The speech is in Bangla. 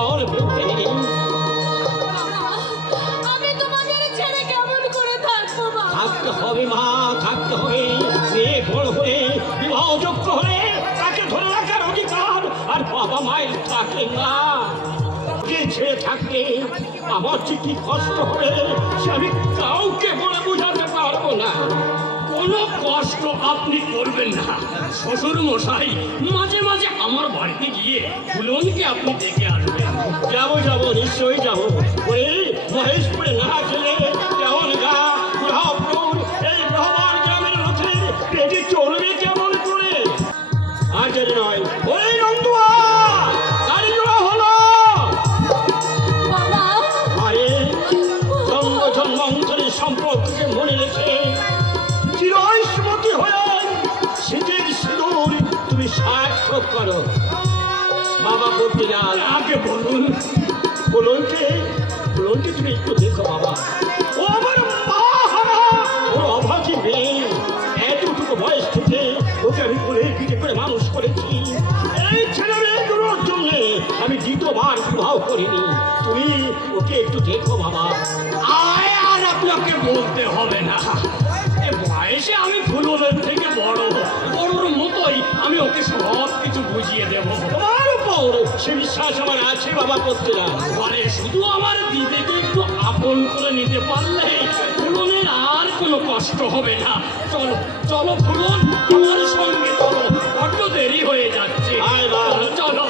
চল বৃদ্ধে। আমি তোমাদের ছেড়ে কেমন করে থাকবো মা? থাকতে হবে মা, থাকতে হবে। মেয়ে বড় হয়ে বিবাহযোগ্য হয়ে তাকে ধরে রাখার অধিকার আর বাবা মায়ের থাকে না। যে ছেড়ে থাকবে আমার যে কি কষ্ট হবে সে আমি কাউকে বলে বোঝাতে পারবো না। কোনো কষ্ট আপনি করবেন না শ্বশুর মশাই। মাঝে মাঝে আমার বাড়িতে গিয়ে ফুলনকে আপনি দেখে আসবেন। যাবো যাবো, নিশ্চয়ই যাবো। ওরে মহেশপুরে না গেলে কেমন গা গ্রহপুর এই গ্রহবার গ্রামের রথের পেটে চলবে কেমন করে? আর যদি নয় ওই নন্দুয়া গাড়ি জোড়া হলো। বাবা আরে জন্ম জন্মান্তরের সম্পর্ককে মনে রেখে চিরস্মৃতি হয়ে শীতের সিঁদুর তুমি সার্থক করো। বাবা বলতে যান আগে বলুন। ফুলনকে তুমি একটু দেখো বাবা। ও আমার মা হারা, ওর অভাগী মেয়ে। এতটুকু বয়স থেকে ওকে আমি কোলে পিঠে করে মানুষ করেছি। এই ছেলে মেয়েগুলোর জন্য আমি দ্বিতীয়বার বিবাহ করিনি। তুমি ওকে একটু দেখো বাবা। আয় আর আপনাকে বলতে হবে না। এ বয়সে আমি ফুলনের থেকে বড়, বড়র মতোই আমি ওকে সব কিছু বুঝিয়ে দেব। তোমার উপর সে বিশ্বাস আমার আছে বাবা করতে না। ঘরে শুধু আমার দিদিকে একটু আপন করে নিতে পারলে ফুলনের আর কোনো কষ্ট হবে না। চলো চলো ফুলন, আমার সঙ্গে চলো, বড্ড দেরি হয়ে যাচ্ছে। আয় মা। চলো